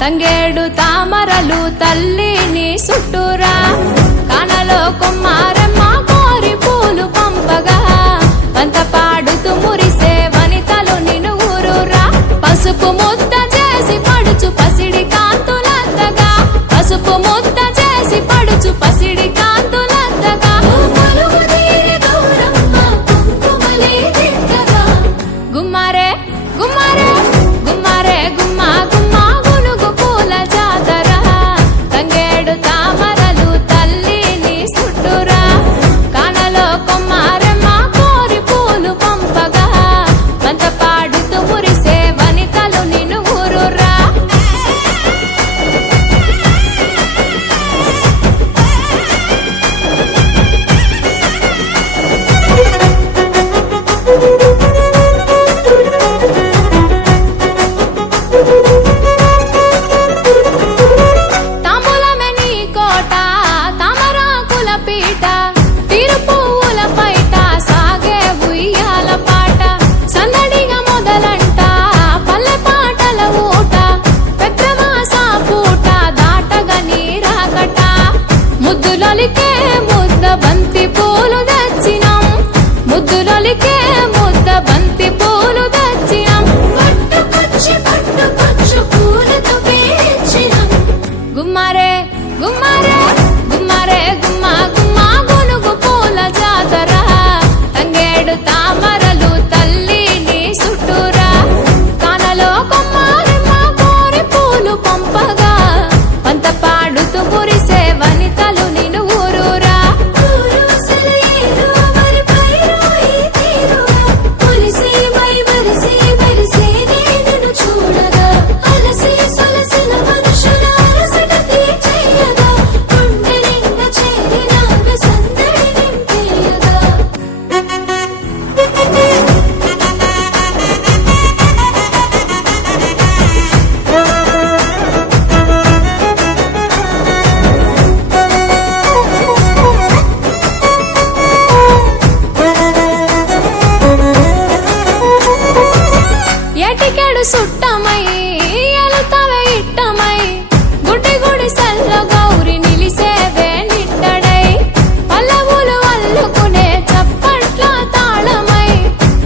తంగేడు తామరలు తల్లిని సుట్టురా కానలో కుమ్మారమ్మ కోరి పూలు పంపగా పంత పాడుతూ మురిసే వనితలు నిన్ను ఊరురా పసుపు ముద్ద చేసి పడుచు పసిడి కాంతులంతగా పసుపు ముద్ద చేసి పడుచు పసిడి కాంతులంతగా గుమ్మారే గుమ్మారే గుమ్మారే గుమ్మా గుమ్మా గునుగు పూల జాతర తంగేడు తామరలు తల్లిని సుట్టురా కానలో కొమ్మారమ్మ కోరి పూలు పంపగా పంత పాడుతూ మురిసే వనితలు నిన్ను ఊరురా తాంబూలమే నీ కోట తామరాకుల పీట తీరు పువ్వుల పైట సాగే ఉయ్యాల పాట సందడిగా మొదలంట పల్లె పాటల ఊట పెద్రమాస పూట దాటగా నీరాకట ముద్దులొలికే ముద్ద బంతి పూలు తెచ్చినాం ముద్దులొలికే ముద్ద బంతి పూలు తెచ్చినాం పట్టుకొచ్చు పూలతో పేర్చినాం గుమ్మారే గుమ్మారే గుమ్మారే గుమ్మా గుమ్మా గునుగు పూల జాతర తంగేడు తామరలు తల్లిని సుట్టురా కానలో కొమ్మారమ్మ కోరి పూలు పంపగా పంత పాడుతూ మురిసే వనితలు నిన్ను ఊరురా ఏటికెడు సుట్టమై ఎలుతవే ఇట్టమై గుడి గుడి సల్ల గౌరి నిలిసేవే నిట్టడై పల్లవులు అల్లుకునే చప్పట్ల తాళమై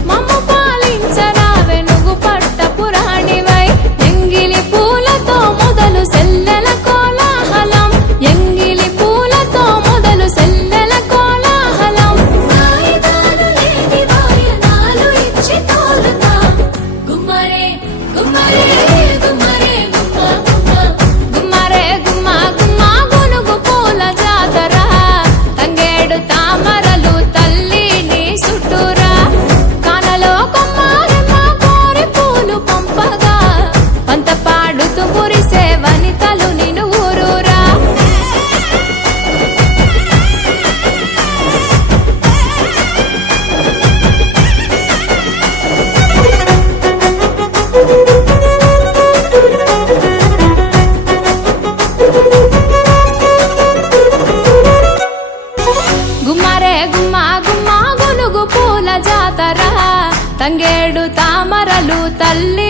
మమ్ము పాలించరావే నువ్వు పట్ట పురాణివై ఎంగిలి పూలతో మొదలు సెల్లెల కోలాహలం ఎంగిలి పూలతో మొదలు సెల్లెల కోలాహలం వాయిదాలు లేని వాయనాలు ఇచ్చి తోలుతా గుమ్మరే గుమ్మరే గుమ్మరే గుమ్మా గుమ్మా గుమ్మరే గుమ్మా గుమ్మా గునుగు పూల జాతర తంగేడు తామరలు తల్లిని సుట్టురా కానలో కొమ్మారమ్మ కోరి పూలు పంపగా పంత పాడుతూ మురిసే వనితలు నిన్ను ఊరురా గుమ్మరే గుమ్మా గుమ్మా గునుగు పూల జాతర తంగేడు తామరలు తల్లి